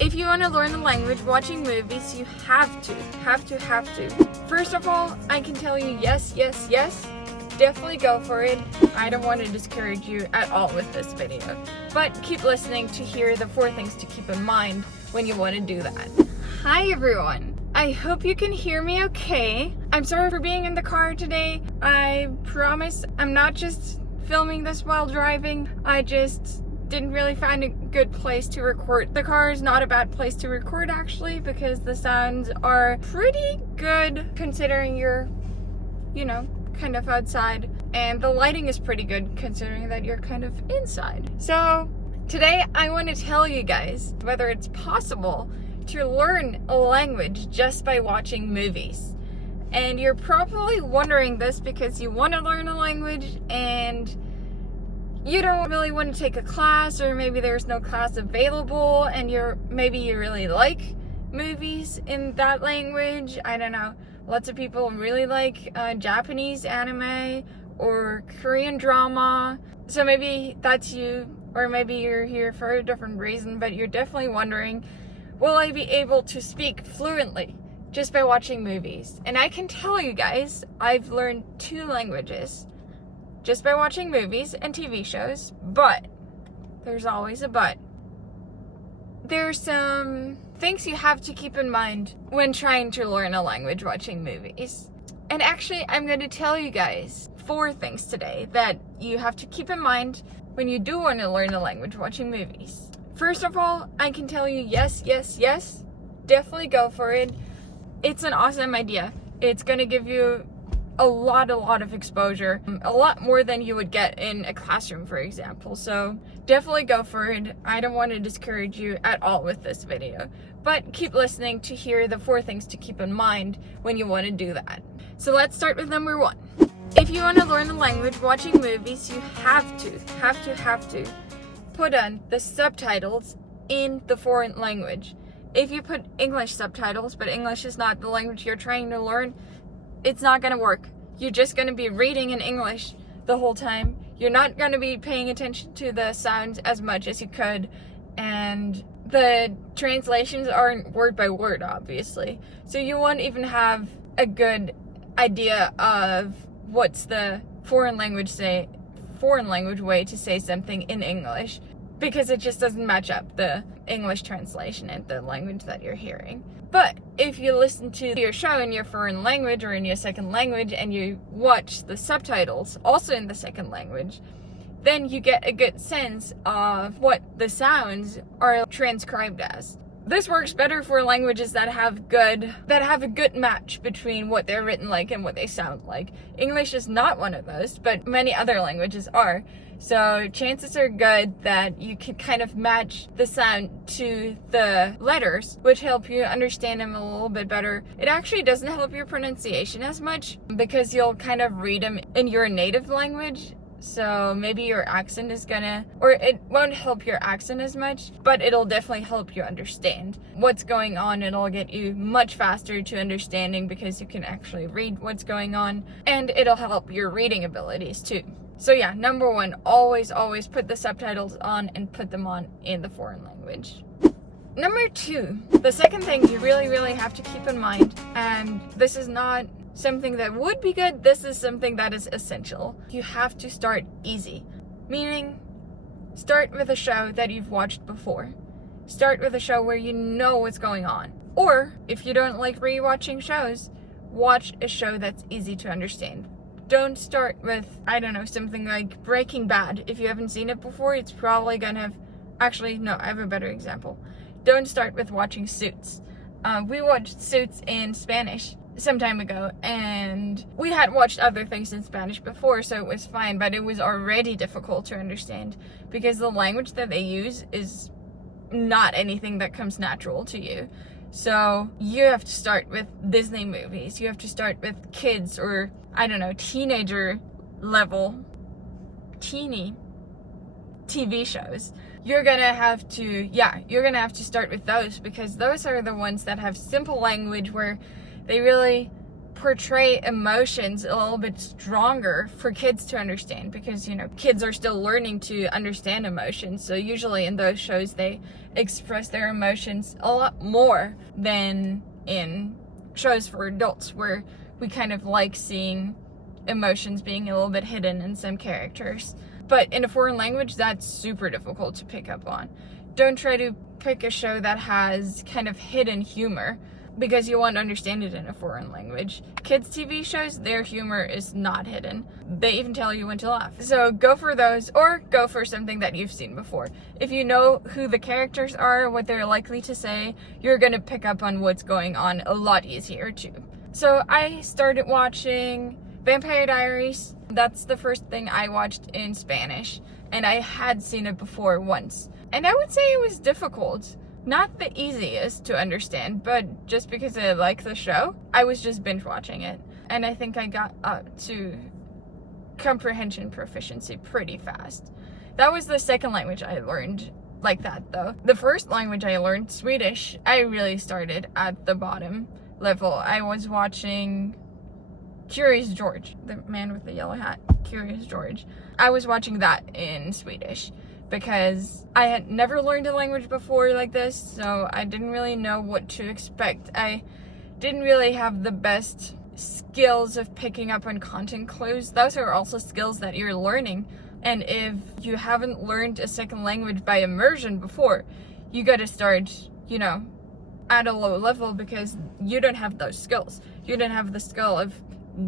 If you want to learn the language, watching movies, you have to. First of all, I can tell you yes, definitely go for it. I don't want to discourage you at all with this video, but keep listening to hear the 4 things to keep in mind when you want to do that. Hi everyone, I hope you can hear me okay. I'm sorry for being in the car today. I promise I'm not just filming this while driving. I just didn't really find a good place to record. The car is not a bad place to record actually, because the sounds are pretty good considering you're, kind of outside, and the lighting is pretty good considering that you're kind of inside. So today I want to tell you guys whether it's possible to learn a language just by watching movies. And you're probably wondering this because you want to learn a language and you don't really want to take a class, or maybe there's no class available, and maybe you really like movies in that language. I don't know. Lots of people really like Japanese anime or Korean drama. So maybe that's you, or maybe you're here for a different reason, but you're definitely wondering, will I be able to speak fluently just by watching movies? And I can tell you guys, I've learned 2 languages just by watching movies and TV shows, but there's always a but. There's some things you have to keep in mind when trying to learn a language watching movies. And actually, I'm going to tell you guys 4 things today that you have to keep in mind when you do want to learn a language watching movies. First of all, I can tell you yes, definitely go for it. It's an awesome idea. It's going to give you a lot of exposure, a lot more than you would get in a classroom, for example. So definitely go for it. I don't want to discourage you at all with this video, but keep listening to hear the 4 things to keep in mind when you want to do that. So let's start with number 1. If you want to learn the language watching movies, you have to put on the subtitles in the foreign language. If you put English subtitles, but English is not the language you're trying to learn, it's not going to work. You're just going to be reading in English the whole time. You're not going to be paying attention to the sounds as much as you could, and the translations aren't word by word, obviously. So you won't even have a good idea of what's the foreign language way to say something in English, because it just doesn't match up the English translation and the language that you're hearing. But if you listen to your show in your foreign language or in your second language, and you watch the subtitles also in the second language, then you get a good sense of what the sounds are transcribed as. This works better for languages that have a good match between what they're written like and what they sound like. English is not one of those, but many other languages are. So chances are good that you can kind of match the sound to the letters, which help you understand them a little bit better. It actually doesn't help your pronunciation as much, because you'll kind of read them in your native language. So maybe your accent it won't help your accent as much, but it'll definitely help you understand what's going on. It'll get you much faster to understanding because you can actually read what's going on, and it'll help your reading abilities too. So yeah, number 1, always put the subtitles on and put them on in the foreign language. Number 2, the second thing you really have to keep in mind, and this is not something that would be good, this is something that is essential. You have to start easy. Meaning, start with a show that you've watched before. Start with a show where you know what's going on. Or, if you don't like rewatching shows, watch a show that's easy to understand. Don't start with, something like Breaking Bad. If you haven't seen it before, it's probably gonna have... Actually, no, I have a better example. Don't start with watching Suits. We watched Suits in Spanish some time ago, and we had watched other things in Spanish before, so it was fine, but it was already difficult to understand because the language that they use is not anything that comes natural to you. So you have to start with Disney movies. You have to start with kids, or teenager level teeny TV shows. You're gonna have to start with those, because those are the ones that have simple language where they really portray emotions a little bit stronger for kids to understand, because, you know, kids are still learning to understand emotions. So usually in those shows, they express their emotions a lot more than in shows for adults, where we kind of like seeing emotions being a little bit hidden in some characters. But in a foreign language, that's super difficult to pick up on. Don't try to pick a show that has kind of hidden humor, because you won't understand it in a foreign language. Kids' TV shows, their humor is not hidden. They even tell you when to laugh. So go for those, or go for something that you've seen before. If you know who the characters are, what they're likely to say, you're gonna pick up on what's going on a lot easier too. So I started watching Vampire Diaries. That's the first thing I watched in Spanish, and I had seen it before once. And I would say it was difficult. Not the easiest to understand, but just because I like the show, I was just binge watching it. And I think I got up to comprehension proficiency pretty fast. That was the second language I learned like that, though. The first language I learned, Swedish, I really started at the bottom level. I was watching Curious George, the man with the yellow hat, Curious George. I was watching that in Swedish, because I had never learned a language before like this, so I didn't really know what to expect. I didn't really have the best skills of picking up on content clues. Those are also skills that you're learning, and if you haven't learned a second language by immersion before, you gotta start, you know, at a low level, because you don't have those skills. You don't have the skill of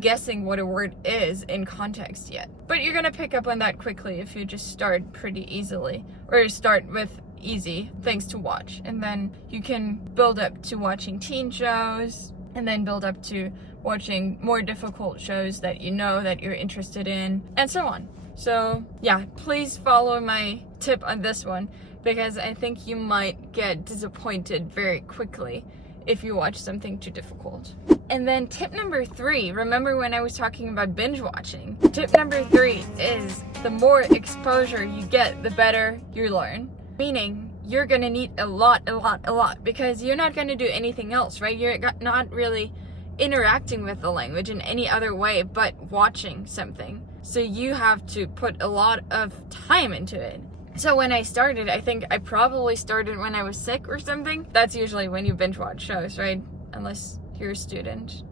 guessing what a word is in context yet. But you're gonna pick up on that quickly if you just start pretty easily, or start with easy things to watch, and then you can build up to watching teen shows, and then build up to watching more difficult shows that you know that you're interested in, and so on. So yeah, please follow my tip on this one, because I think you might get disappointed very quickly if you watch something too difficult. And then tip number 3, remember when I was talking about binge watching? Tip number 3 is the more exposure you get, the better you learn. Meaning, you're gonna need a lot, because you're not gonna do anything else, right? You're not really interacting with the language in any other way but watching something. So you have to put a lot of time into it. So when I started, I think I probably started when I was sick or something. That's usually when you binge watch shows, right? Unless you're a student,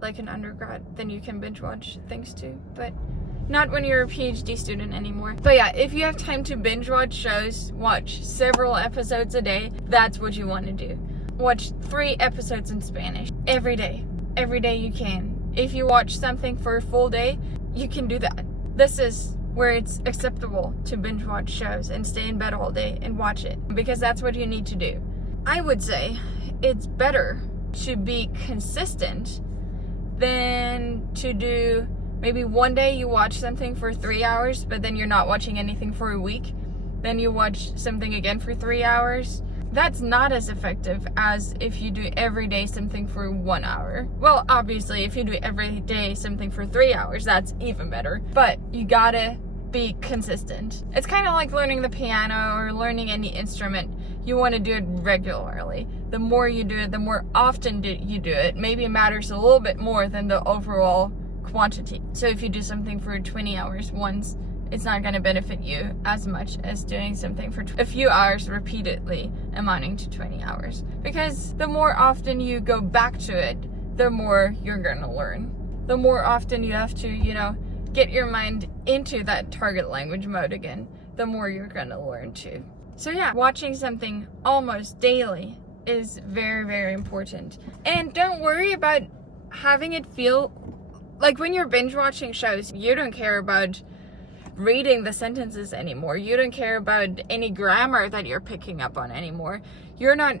like an undergrad, then you can binge watch things too. But not when you're a PhD student anymore. But yeah, if you have time to binge watch shows, watch several episodes a day. That's what you want to do. Watch 3 episodes in Spanish every day. Every day you can. If you watch something for a full day, you can do that. This is where it's acceptable to binge watch shows and stay in bed all day and watch it, because that's what you need to do. I would say it's better to be consistent than to do maybe one day you watch something for 3 hours, but then you're not watching anything for a week. Then you watch something again for 3 hours. That's not as effective as if you do every day something for 1 hour. Well, obviously, if you do every day something for 3 hours, that's even better. But you gotta be consistent. It's kind of like learning the piano or learning any instrument. You want to do it regularly. The more you do it, the more often you do it. Maybe it matters a little bit more than the overall quantity. So if you do something for 20 hours once, it's not going to benefit you as much as doing something for a few hours repeatedly, amounting to 20 hours. Because the more often you go back to it, the more you're going to learn. The more often you have to, get your mind into that target language mode again, the more you're going to learn too. So yeah, watching something almost daily is very, very important. And don't worry about having it feel like when you're binge watching shows, you don't care about reading the sentences anymore. You don't care about any grammar that you're picking up on anymore. You're not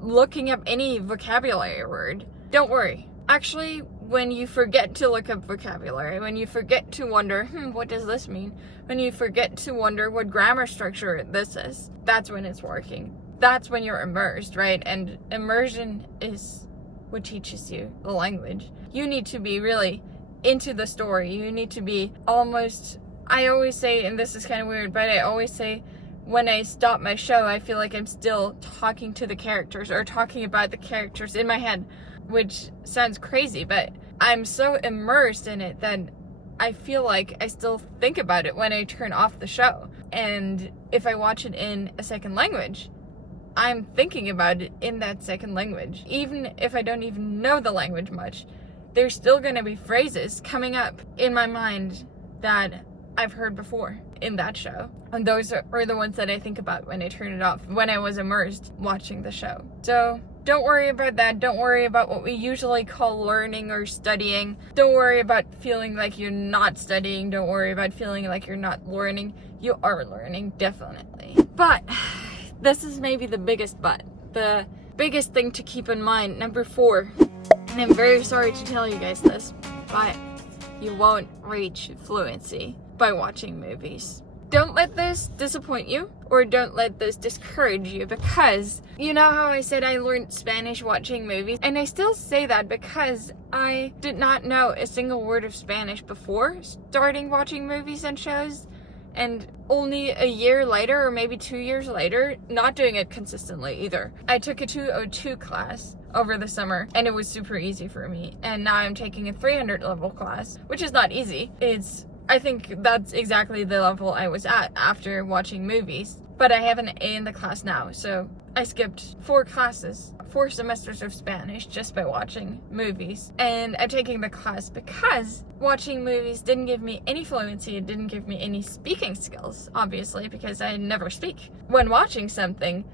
looking up any vocabulary word. Don't worry. Actually, when you forget to look up vocabulary, when you forget to wonder, what does this mean? When you forget to wonder what grammar structure this is, that's when it's working. That's when you're immersed, right? And immersion is what teaches you the language. You need to be really into the story. You need to be almost, I always say, and this is kind of weird, but I always say when I stop my show, I feel like I'm still talking to the characters or talking about the characters in my head which sounds crazy, but I'm so immersed in it that I feel like I still think about it when I turn off the show. And if I watch it in a second language, I'm thinking about it in that second language. Even if I don't even know the language much, there's still going to be phrases coming up in my mind that I've heard before in that show. And those are the ones that I think about when I turn it off, when I was immersed watching the show. So don't worry about that. Don't worry about what we usually call learning or studying. Don't worry about feeling like you're not studying. Don't worry about feeling like you're not learning. You are learning, definitely. But this is maybe the biggest but. The biggest thing to keep in mind, number 4. And I'm very sorry to tell you guys this, but you won't reach fluency by watching movies. Don't let this disappoint you, or don't let this discourage you, because you know how I said I learned Spanish watching movies? And I still say that because I did not know a single word of Spanish before starting watching movies and shows. And only a year later, or maybe 2 years later, not doing it consistently either. I took a 202 class over the summer, and it was super easy for me. And now I'm taking a 300 level class, which is not easy. I think that's exactly the level I was at after watching movies. But I have an A in the class now, so I skipped 4 classes, 4 semesters of Spanish just by watching movies. And I'm taking the class because watching movies didn't give me any fluency. It didn't give me any speaking skills, obviously, because I never speak when watching something.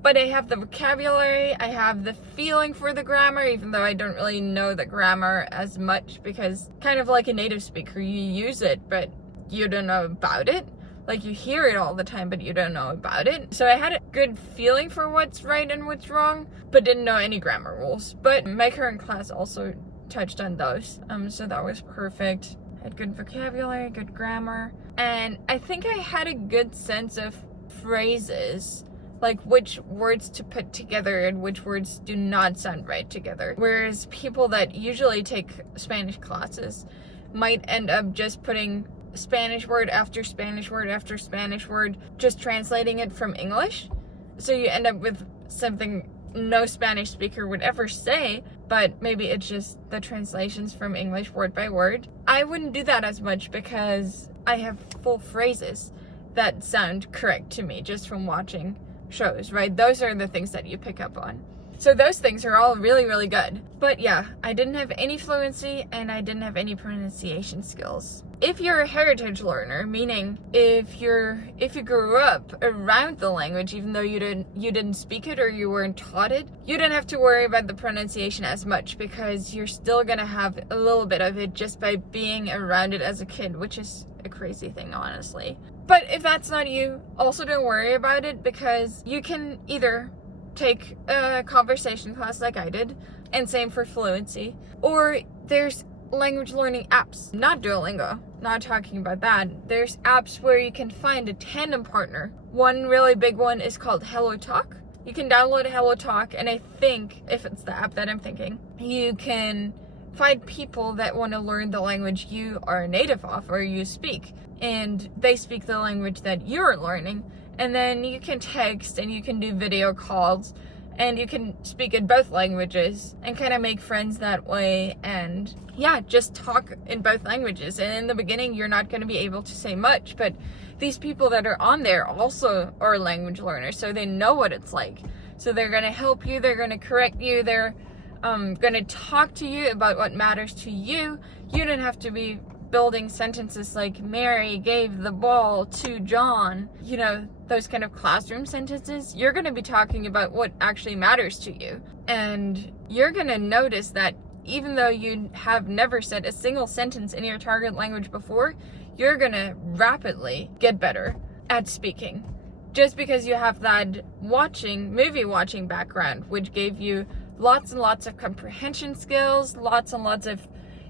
But I have the vocabulary, I have the feeling for the grammar, even though I don't really know the grammar as much, because kind of like a native speaker, you use it, but you don't know about it. Like, you hear it all the time, but you don't know about it. So I had a good feeling for what's right and what's wrong, but didn't know any grammar rules. But my current class also touched on those, so that was perfect. I had good vocabulary, good grammar, and I think I had a good sense of phrases, like which words to put together and which words do not sound right together. Whereas people that usually take Spanish classes might end up just putting Spanish word after Spanish word after Spanish word, just translating it from English. So you end up with something no Spanish speaker would ever say, but maybe it's just the translations from English word by word. I wouldn't do that as much because I have full phrases that sound correct to me just from watching shows, right? Those are the things that you pick up on. So those things are all really, really good. But yeah, I didn't have any fluency and I didn't have any pronunciation skills. If you're a heritage learner, meaning if you grew up around the language, even though you didn't speak it or you weren't taught it, you don't have to worry about the pronunciation as much, because you're still gonna have a little bit of it just by being around it as a kid, which is a crazy thing, honestly. But if that's not you, also don't worry about it, because you can either take a conversation class like I did, and same for fluency, or there's language learning apps, not Duolingo, not talking about that. There's apps where you can find a tandem partner. One really big one is called HelloTalk. You can download HelloTalk, and I think, if it's the app that I'm thinking, you can find people that want to learn the language you are a native of or you speak, and they speak the language that you're learning, and then you can text and you can do video calls and you can speak in both languages and kind of make friends that way, and yeah, just talk in both languages. And in the beginning you're not going to be able to say much, but these people that are on there also are language learners, so they know what it's like. So they're going to help you, they're going to correct you, they're going to talk to you about what matters to you. You don't have to be building sentences like Mary gave the ball to John, you know, those kind of classroom sentences. You're going to be talking about what actually matters to you, and you're going to notice that even though you have never said a single sentence in your target language before, you're going to rapidly get better at speaking, just because you have that movie watching background, which gave you lots and lots of comprehension skills, lots and lots of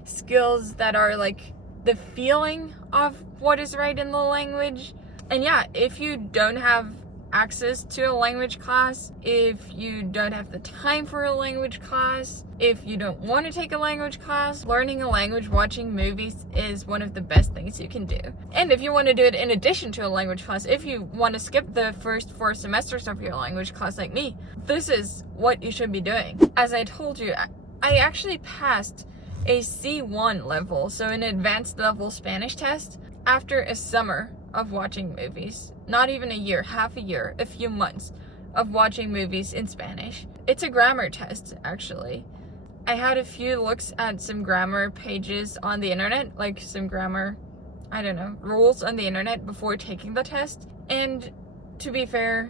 skills that are like the feeling of what is right in the language. And yeah, if you don't have access to a language class, if you don't have the time for a language class, if you don't want to take a language class, learning a language watching movies is one of the best things you can do. And if you want to do it in addition to a language class, if you want to skip the first 4 semesters of your language class like me, this is what you should be doing. As I told you, I actually passed a C1 level, so an advanced level Spanish test, after a summer of watching movies. Not even a year, half a year, a few months of watching movies in Spanish. It's a grammar test, actually. I had a few looks at some grammar pages on the internet, like some grammar, I don't know, rules on the internet before taking the test. And to be fair,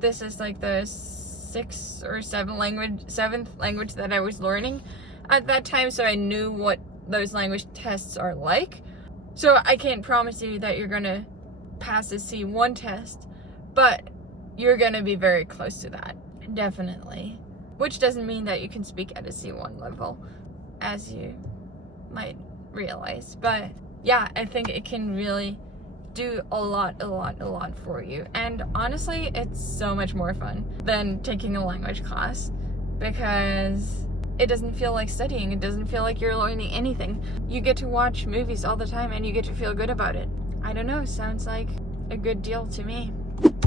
this is like the sixth or seventh language that I was learning at that time, so I knew what those language tests are like. So I can't promise you that you're gonna pass a C1 test, but you're gonna be very close to that, definitely. Which doesn't mean that you can speak at a C1 level, as you might realize. But yeah, I think it can really do a lot for you. And honestly, it's so much more fun than taking a language class, because it doesn't feel like studying. It doesn't feel like you're learning anything. You get to watch movies all the time and you get to feel good about it. I don't know, sounds like a good deal to me.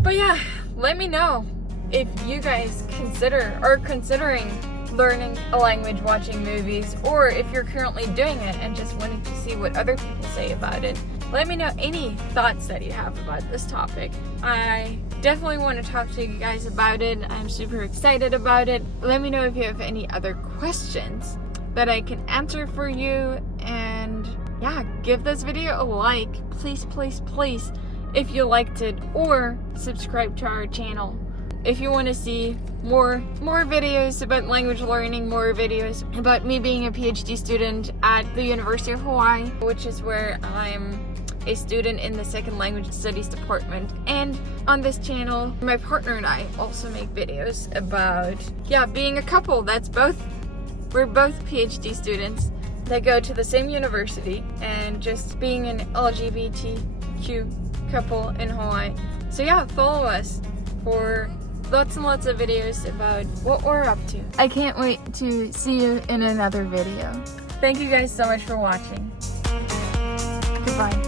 But yeah, let me know if you guys are considering learning a language watching movies, or if you're currently doing it and just wanting to see what other people say about it. Let me know any thoughts that you have about this topic. I definitely want to talk to you guys about it. I'm super excited about it. Let me know if you have any other questions that I can answer for you. And yeah, give this video a like, please, if you liked it, or subscribe to our channel if you want to see more videos about language learning, more videos about me being a PhD student at the University of Hawaii, which is where I'm a student in the second language studies department. And on this channel, my partner and I also make videos about, being a couple we're both PhD students that go to the same university, and just being an LGBTQ couple in Hawaii. So yeah, follow us for lots and lots of videos about what we're up to. I can't wait to see you in another video. Thank you guys so much for watching. Goodbye.